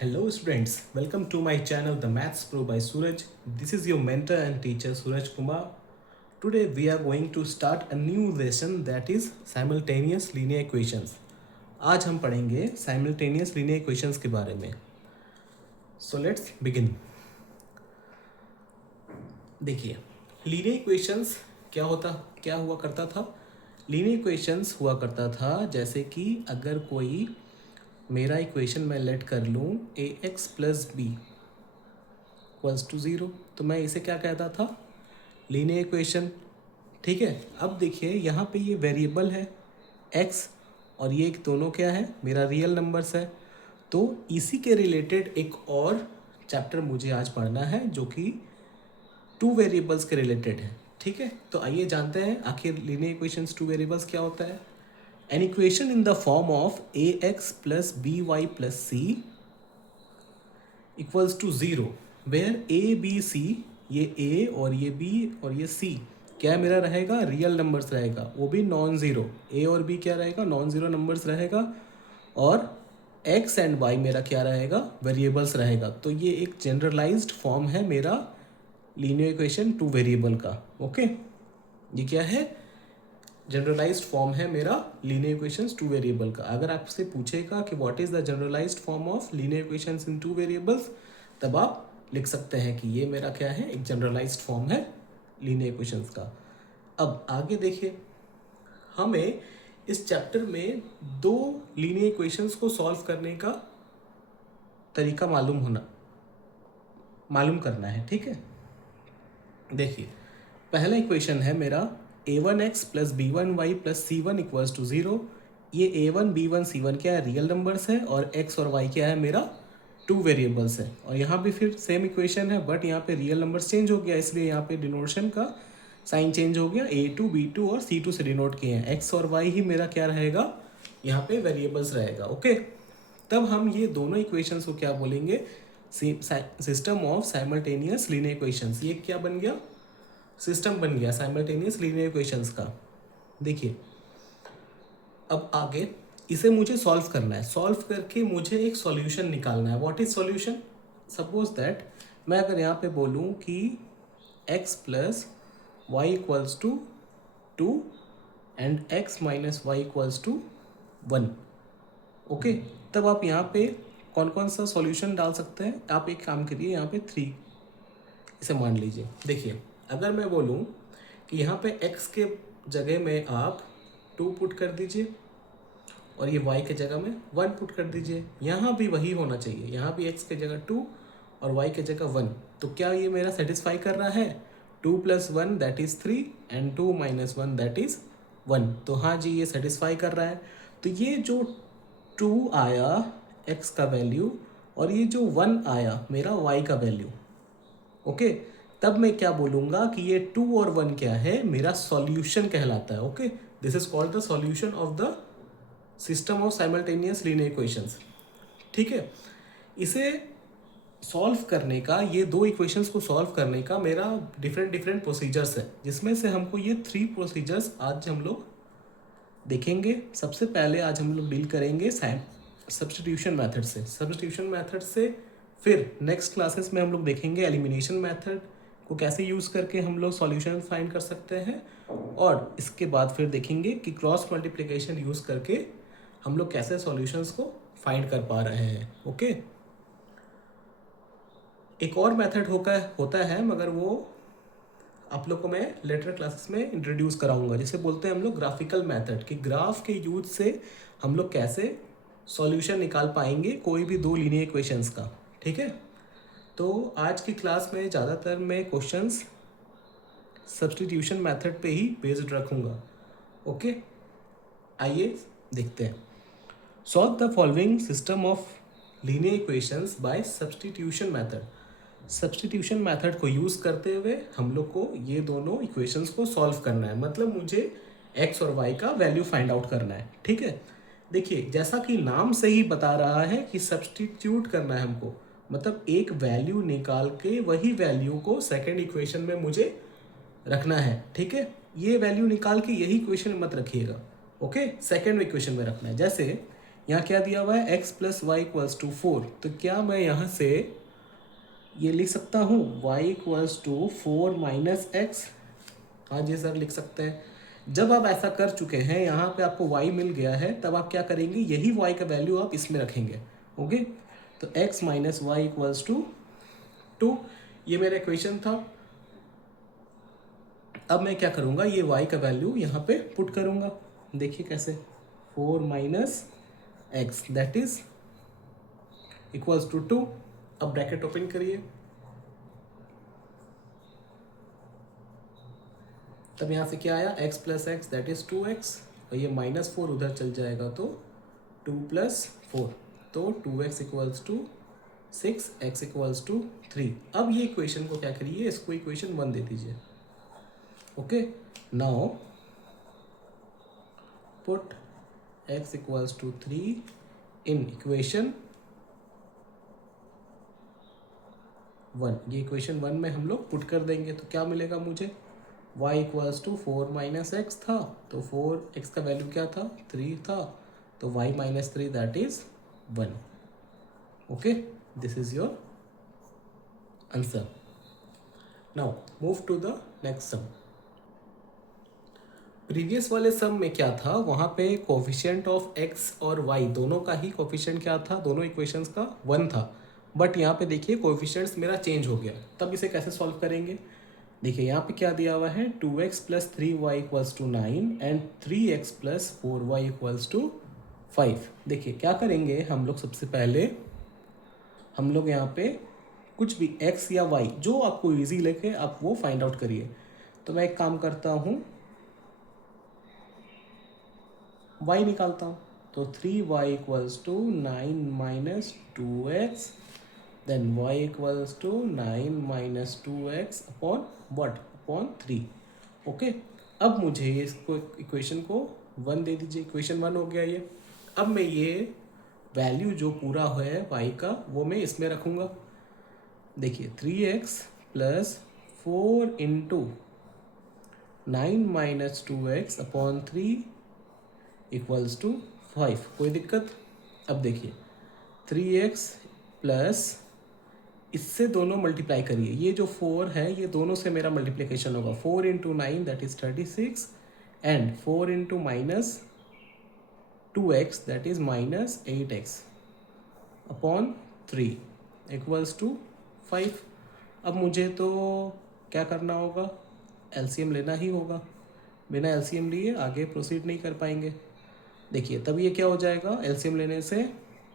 Hello students, welcome to my channel The Maths Pro by Suraj. This is your mentor and teacher Suraj Kumar. Today we are going to start a new lesson that is simultaneous linear equations. आज हम पढ़ेंगे simultaneous linear equations के बारे में. So let's begin. देखिए linear equations क्या हुआ करता था. linear equations हुआ करता था जैसे कि अगर कोई मेरा इक्वेशन मैं लेट कर लूँ A X plus B equals to zero, तो मैं इसे क्या कहता था, लीनियर इक्वेशन. ठीक है. अब देखिए यहाँ पे ये वेरिएबल है एक्स और ये दोनों क्या है, मेरा रियल नंबर्स है. तो इसी के रिलेटेड एक और चैप्टर मुझे आज पढ़ना है जो कि टू वेरिएबल्स के रिलेटेड है. ठीक है. तो आइए जानते हैं आखिर लीनियर इक्वेशंस टू वेरिएबल्स क्या होता है. An equation in the form of ax plus by plus c equals to 0 where a b c, ये a और ये b और ये c क्या मेरा रहेगा, रियल नंबर्स रहेगा, वो भी नॉन ज़ीरो. a और b क्या रहेगा, नॉन ज़ीरो नंबर्स रहेगा. और x एंड y मेरा क्या रहेगा, वेरिएबल्स रहेगा. तो ये एक जनरलाइज्ड फॉर्म है मेरा लीनियर इक्वेशन टू वेरिएबल का. ओके, ये क्या है, जनरलाइज्ड फॉर्म है मेरा लीनियर इक्वेशंस टू वेरिएबल का. अगर आपसे पूछेगा कि what is the generalized form of linear equations in two variables, तब आप लिख सकते हैं कि ये मेरा क्या है, एक जनरलाइज्ड फॉर्म है लीनियर इक्वेशंस का. अब आगे देखिए, हमें इस चैप्टर में दो लीनियर इक्वेशंस को सॉल्व करने का तरीका मालूम करना है. ठीक है. देखिए पहला इक्वेशन है मेरा a1x plus b1y plus c1 equals to zero. ये a1 b1 c1 क्या है, रियल नंबर्स है, और x और y क्या है, मेरा टू वेरिएबल्स है. और यहाँ भी फिर सेम इक्वेशन है, बट यहाँ पे रियल नंबर्स चेंज हो गया, इसलिए यहाँ पे डिनोटेशन का साइन चेंज हो गया. a2 b2 और c2 से डिनोट किए हैं. x और y ही मेरा क्या रहेगा, यहाँ पे वेरिएबल्स रहेगा. ओके. तब हम ये दोनों इक्वेशंस को क्या बोलेंगे, system of simultaneous linear equations. ये क्या बन गया, सिस्टम बन गया साइमल्टेनियस लीनियर इक्वेशंस का. देखिए अब आगे इसे मुझे सॉल्व करना है. सॉल्व करके मुझे एक सॉल्यूशन निकालना है. What is solution. Suppose that मैं अगर यहाँ पे बोलूँ कि x plus Y equals to 2 and x minus Y equals to 1. Okay. तब आप यहाँ पे कौन कौन सा सॉल्यूशन डाल सकते हैं. आप एक काम करिए, यहाँ पे 3 इसे मान लीजिए. देखिए अगर मैं बोलूँ कि यहाँ पे x के जगह में आप 2 पुट कर दीजिए और ये y के जगह में 1 पुट कर दीजिए, यहाँ भी वही होना चाहिए. यहाँ भी x के जगह 2 और y के जगह 1. तो क्या ये मेरा सेटिस्फाई कर रहा है, 2 plus 1 that is 3 and 2 minus 1 that is 1. तो हाँ जी, ये सेटिस्फाई कर रहा है. तो ये जो 2 आया x का वैल्यू और ये जो 1 आया मेरा y का वैल्यू. ओके. तब मैं क्या बोलूँगा कि ये 2 और 1 क्या है, मेरा सॉल्यूशन कहलाता है. Okay. This is called the solution of the system of simultaneous linear equations. ठीक है. इसे सॉल्व करने का, ये दो इक्वेशंस को सॉल्व करने का मेरा डिफरेंट प्रोसीजर्स है, जिसमें से हमको ये 3 प्रोसीजर्स आज हम लोग देखेंगे. सबसे पहले आज हम लोग डील करेंगे सब्स्टिट्यूशन मेथड से. सब्स्टिट्यूशन मेथड से फिर नेक्स्ट क्लासेस में हम लोग देखेंगे एलिमिनेशन मेथड को कैसे यूज़ करके हम लोग सॉल्यूशन फाइंड कर सकते हैं. और इसके बाद फिर देखेंगे कि क्रॉस मल्टीप्लिकेशन यूज़ करके हम लोग कैसे सॉल्यूशंस को फाइंड कर पा रहे हैं. ओके. एक और मेथड होता है, मगर वो आप लोग को मैं लेटर क्लासेस में इंट्रोड्यूस कराऊंगा, जिसे बोलते हैं हम लोग ग्राफिकल मेथड. कि ग्राफ के यूज से हम लोग कैसे सॉल्यूशन निकाल पाएंगे कोई भी दो लीनियर इक्वेशंस का. ठीक है. तो आज की क्लास में ज़्यादातर मैं क्वेश्चंस सब्स्टिट्यूशन मेथड पे ही बेस्ड रखूँगा. ओके. आइए देखते हैं. Solve the following system of linear equations bye substitution method. Substitution method को यूज़ करते हुए हम लोग को ये दोनों इक्वेशंस को सॉल्व करना है. मतलब मुझे x और y का वैल्यू फाइंड आउट करना है. ठीक है. देखिए जैसा कि नाम से ही बता रहा है कि सब्स्टिट्यूट करना है हमको, मतलब एक वैल्यू निकाल के वही वैल्यू को सेकंड इक्वेशन में मुझे रखना है. ठीक है. ये वैल्यू निकाल के यही इक्वेशन मत रखिएगा. ओके. सेकंड इक्वेशन में रखना है. जैसे यहाँ क्या दिया हुआ है x plus Y equals to 4, तो क्या मैं यहाँ से ये लिख सकता हूँ y equals to 4 minus X? हाँ जी सर, लिख सकते हैं। जब आप ऐसा कर चुके हैं, यहाँ पे आपको y मिल गया है, तब आप क्या करेंगे, यही y का वैल्यू आप इसमें रखेंगे। ओके, तो x minus Y equals to 2, ये मेरा इक्वेशन था। अब मैं क्या करूँगा, ये y का वैल्यू यहाँ पे पुट करूँगा। देखिए कैसे, 4 minus X that is equals to 2। अब ब्रैकेट ओपन करिए, तब यहाँ से क्या आया, x plus x that is 2x, और ये -4 उधर चल जाएगा तो 2 प्लस 4, तो 2x equals to 6, x equals to 3। अब ये इक्वेशन को क्या करिए, इसको इक्वेशन 1 दे दीजिए। Okay, now put x equals to 3 in equation 1। ये इक्वेशन 1 में हम लोग पुट कर देंगे, तो क्या मिलेगा मुझे, y equals to 4 minus X था, तो 4x का वैल्यू क्या था, 3 था, तो y minus 3 that is 1। Okay, this is your answer. Now move to the next sum. Previous वाले सम में क्या था, वहाँ पे कोफिशिएंट ऑफ x और y दोनों का ही कोफिशिएंट क्या था, दोनों इक्वेशंस का 1 था। बट यहाँ पे देखिए कोफिशिएंट्स मेरा चेंज हो गया, तब इसे कैसे सॉल्व करेंगे। देखिए यहाँ पे क्या दिया हुआ है, 2x plus 3y equals to 9 and 3x plus 4y equals to 5। देखिए क्या करेंगे हम लोग, सबसे पहले हम लोग यहाँ पे कुछ भी x या y जो आपको इजी लगे आप वो फाइंड आउट करिए। तो मैं एक काम करता हूँ, y निकालता हूँ, तो 3y equals to 9 minus 2x, then y equals to 9 minus 2x upon what, upon 3। Okay, अब मुझे इसको इक्वेशन को 1 दे दीजिए, इक्वेशन 1 हो गया ये। अब मैं ये वैल्यू जो पूरा है y का वो मैं इसमें रखूँगा। देखिए 3x plus 4 into 9 minus 2x upon 3 equals to 5, कोई दिक्कत। अब देखिए 3x प्लस इससे दोनों मल्टीप्लाई करिए, ये जो 4 है ये दोनों से मेरा मल्टीप्लिकेशन होगा, 4 into 9 that is 36 and 4 into minus 2x that is minus 8x upon 3 equals to 5। अब मुझे तो क्या करना होगा, एलसीएम लेना ही होगा, बिना एलसीएम लिए आगे प्रोसीड नहीं कर पाएंगे। देखिए तब ये क्या हो जाएगा, एलसीएम लेने से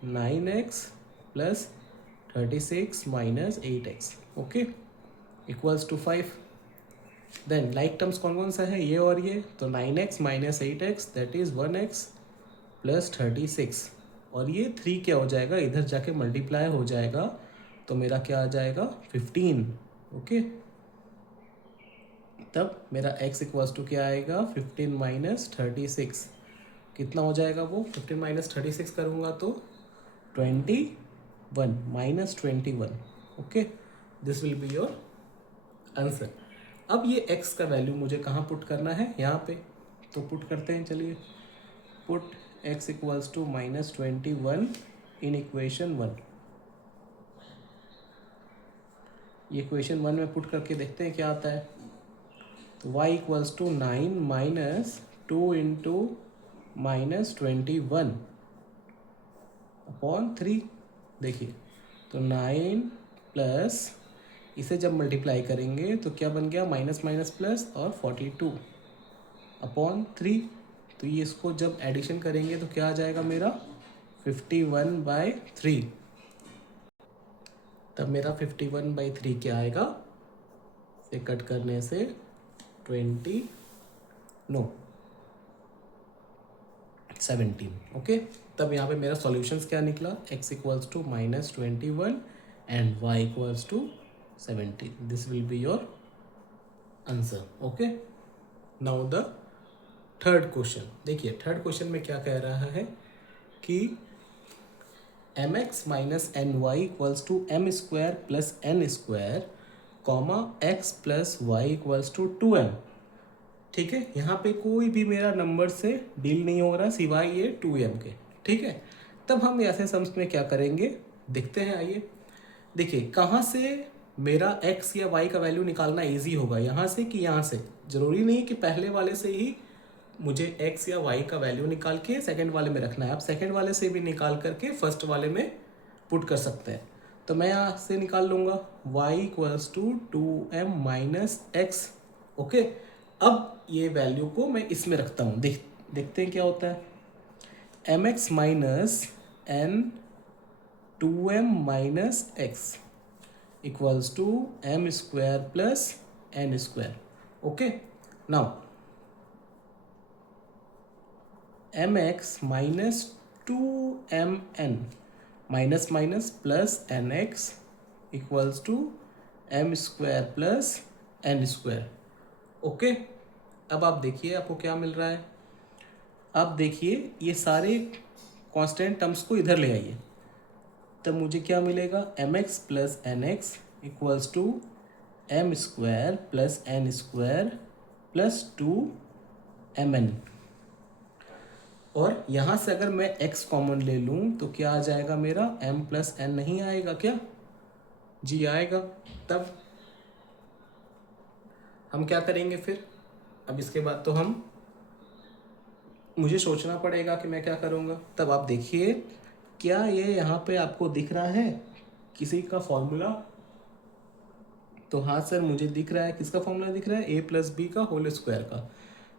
9x plus 36 minus 8x, okay, equals to 5। Then like terms कौन कौन सा है, ये और ये, तो 9x minus 8x that is 1x plus 36, और ये 3 क्या हो जाएगा, इधर जाके मल्टीप्लाई हो जाएगा, तो मेरा क्या आ जाएगा 15। ओके, तब मेरा x इक्वल्स टू क्या आएगा, 15 माइनस 36, कितना हो जाएगा वो, 15 माइनस 36 करूँगा तो 21 minus 21। Okay, this will be your answer. अब ये x का वैल्यू मुझे कहाँ पुट करना है, यहाँ पे, तो पुट करते हैं, चलिए। Put x equals to minus 21 in equation 1। ये इक्वेशन 1 में पुट करके देखते हैं क्या आता है। तो y equals to 9 minus 2 into minus 21 upon 3। देखिए तो 9 प्लस इसे जब मल्टीप्लाई करेंगे तो क्या बन गया, माइनस माइनस प्लस और 42 अपॉन 3। तो ये इसको जब एडिशन करेंगे तो क्या आ जाएगा मेरा 51/3। तब मेरा 51/3 क्या आएगा, से कट करने से 17। ओके, तब यहाँ पे मेरा सॉल्यूशंस क्या निकला, x equals to minus 21 and y equals to 17। This will be your answer. Okay, now the third question. देखिए थर्ड क्वेश्चन में क्या कह रहा है कि mx minus ny equals to m square plus n square comma x plus Y equals to 2m। ठीक है, यहाँ पे कोई भी मेरा नंबर से डील नहीं हो रहा सिवाय ये 2m के। ठीक है, तब हम ऐसे सम्स में क्या करेंगे देखते हैं, आइए। देखिए कहाँ से मेरा x या y का वैल्यू निकालना इजी होगा, यहाँ से कि यहाँ से। ज़रूरी नहीं कि पहले वाले से ही मुझे x या y का वैल्यू निकाल के सेकंड वाले में रखना है, आप सेकंड वाले से भी निकाल करके फर्स्ट वाले में पुट कर सकते हैं। तो मैं यहाँ से निकाल लूँगा y equals to 2m minus X. Okay, अब ये वैल्यू को मैं इसमें रखता हूँ, देखते हैं क्या होता है। mx minus n 2m minus X equals to m square plus n square. Okay, now mx minus 2mn minus minus plus nx equals to m square plus n square. Okay, अब आप देखिए आपको क्या मिल रहा है। अब देखिए ये सारे कांस्टेंट टर्म्स को इधर ले आइए, तब मुझे क्या मिलेगा, mx plus nx equals to m square plus n square plus 2mn। और यहाँ से अगर मैं x कॉमन ले लूँ तो क्या आ जाएगा मेरा, m प्लस n नहीं आएगा क्या, जी आएगा। तब हम क्या करेंगे फिर, अब इसके बाद तो मुझे सोचना पड़ेगा कि मैं क्या करूँगा। तब आप देखिए क्या ये यहाँ पे आपको दिख रहा है किसी का फॉर्मूला, तो हाँ सर मुझे दिख रहा है, किसका फॉर्मूला दिख रहा है, a प्लस बी का होल स्क्वायर का।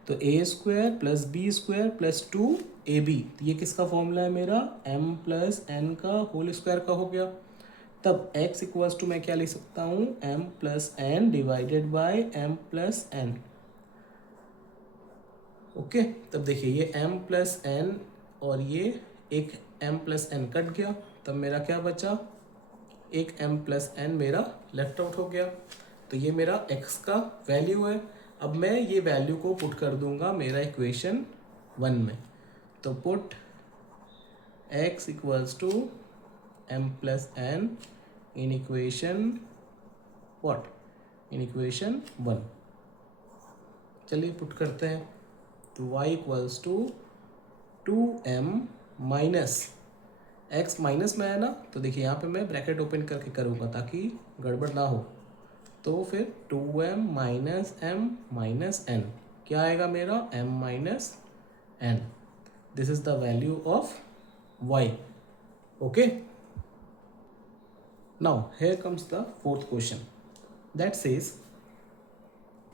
तो a स्क्वायर plus B square plus 2ab, ये किसका फॉर्मूला है मेरा, m प्लस n का होल स्क्वायर का हो गया। तब x इक्वल्स टू मैं क्या लिख सकता हूँ, m plus n divided by m plus n। Okay, तब देखिए ये m प्लस n और ये एक m प्लस n कट गया, तब मेरा क्या बचा, एक m प्लस n मेरा लेफ्ट आउट हो गया। तो ये मेरा x का वैल्यू है। अब मैं ये वैल्यू को पुट कर दूंगा मेरा इक्वेशन 1 में। तो put x equals to m plus n in equation what, in equation 1। चलिए पुट करते हैं। तो y equals to 2m minus x minus में है ना, तो देखिए यहाँ पे मैं ब्रैकेट ओपन करके करूँगा ताकि गड़बड़ ना हो। तो फिर 2m minus m minus n क्या आएगा मेरा, m minus n। This is the value of y। Okay, now here comes the fourth question that says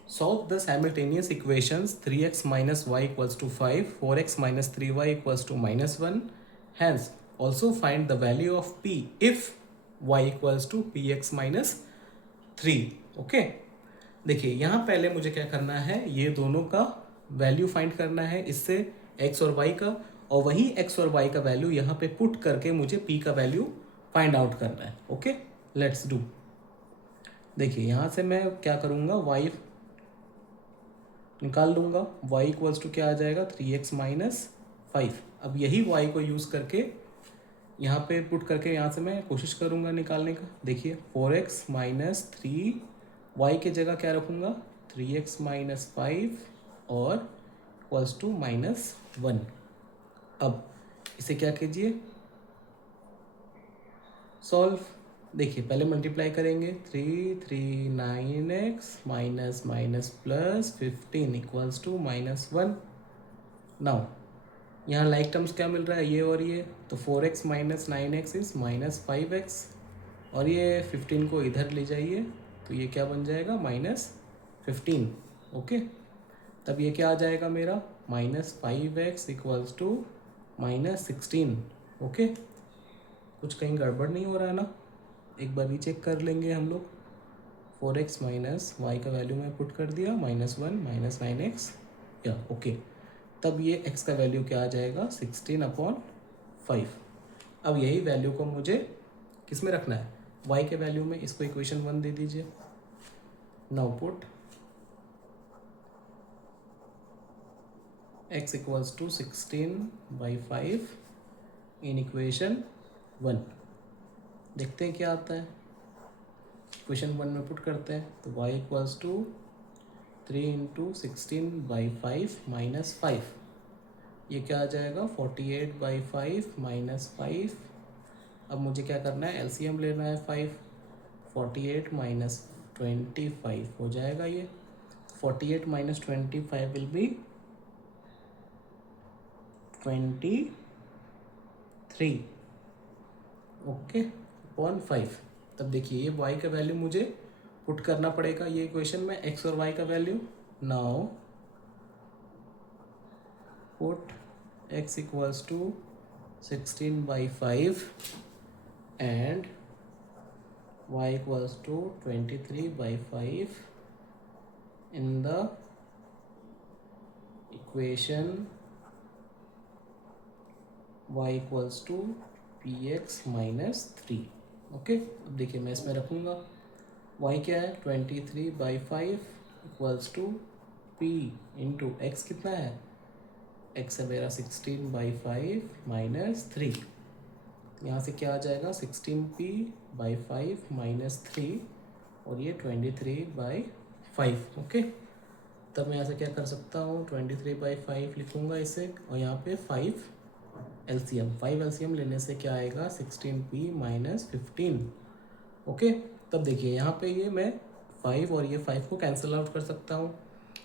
solve the simultaneous equations 3x minus y equals to 5, 4x minus 3y equals to minus 1. Hence, also find the value of p if y equals to px minus 3. Okay, देखिए यहाँ पहले मुझे क्या करना है, ये दोनों का वैल्यू फाइंड करना है, इससे x और y का, और वही x और y का वैल्यू यहाँ पे पुट करके मुझे p का वैल्यू फाइंड आउट करना है। Okay, let's do. देखिए यहाँ से मैं क्या करूँगा, y निकाल लूँगा, y इक्वल्स टू क्या आ जाएगा, 3x माइनस 5। अब यही y को यूज़ करके यहाँ पे पुट करके यहाँ से मैं कोशिश करूँगा निकालने का। देखिए 4x माइनस 3, y के जगह क्या रखूँगा, 3x माइनस 5 और इक्वल्स टू माइनस 1। अब इसे क्या कीजिए, सॉल्व। देखिए पहले मल्टीप्लाई करेंगे, 3 9x minus minus plus 15 equals to minus 1। Now यहाँ लाइक टर्म्स क्या मिल रहा है, ये और ये, तो 4x minus 9x is minus 5x, और ये 15 को इधर ले जाइए तो ये क्या बन जाएगा, माइनस 15। ओके, तब ये क्या आ जाएगा मेरा, minus 5x equals to minus 16। Okay, कुछ कहीं गड़बड़ नहीं हो रहा है ना, एक बार रीचेक कर लेंगे हम लोग। 4x माइनस वाई का वैल्यू मैं पुट कर दिया, -1 माइनस 9x, या ओके। तब ये x का वैल्यू क्या आ जाएगा, 16/5। अब यही वैल्यू को मुझे किस में रखना है, y के वैल्यू में, इसको इक्वेशन 1 दे दीजिए। Now put x equals to 16/5 in equation 1। देखते हैं क्या आता है, इक्वेशन 1 में पुट करते हैं। तो y इक्वल्स टू 3 × 16/5 -5। ये क्या आ जाएगा 48/5 माइनस 5। अब मुझे क्या करना है, एलसीएम लेना है 5। 48 माइनस 25 हो जाएगा ये। 48 minus 25 will be 23 okay upon 5। तब देखिए ये y का वैल्यू मुझे पुट करना पड़ेगा ये इक्वेशन में, x और y का value. Now put x equals to 16/5 and y equals to 23/5 in the equation y equals to px minus 3। Okay, अब देखिए मैं इसमें रखूँगा y क्या है 23/5 equals to p into x कितना है, x है मेरा 16/5 माइनस 3। यहाँ से क्या आ जाएगा 16p/5 माइनस 3 और ये 23/5। ओके, तब मैं यहाँ से क्या कर सकता हूँ 23/5 लिखूँगा इसे, और यहाँ पे 5 एलसीएम लेने से क्या आएगा 16p माइनस 15। ओके, तब देखिए यहाँ पे ये मैं 5 और ये 5 को कैंसिल आउट कर सकता हूँ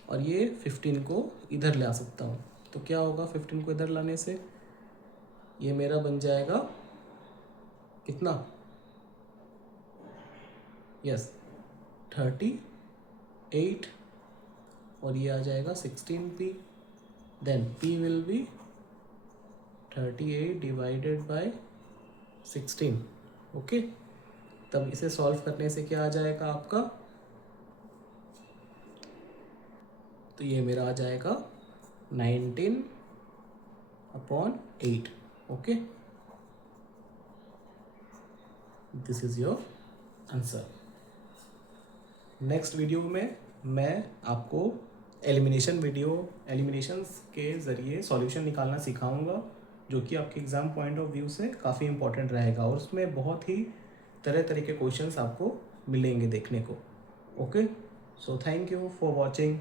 और ये 15 को इधर ला सकता हूँ। तो क्या होगा 15 को इधर लाने से, ये मेरा बन जाएगा कितना, यस 38 और ये आ जाएगा 16p। Then p will be 38 divided by 16। Okay, तब इसे सॉल्व करने से क्या आ जाएगा आपका, तो ये मेरा आ जाएगा 19/8। Okay, this is your answer. Next video में मैं आपको एलिमिनेशंस के ज़रिए सॉल्यूशन निकालना सिखाऊंगा, जो कि आपके एग्ज़ाम पॉइंट ऑफ व्यू से काफ़ी इंपॉर्टेंट रहेगा और उसमें बहुत ही तरह तरह के क्वेश्चंस आपको मिलेंगे देखने को। Okay, so thank you for watching.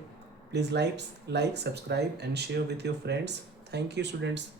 Please like, subscribe and share with your friends. Thank you students.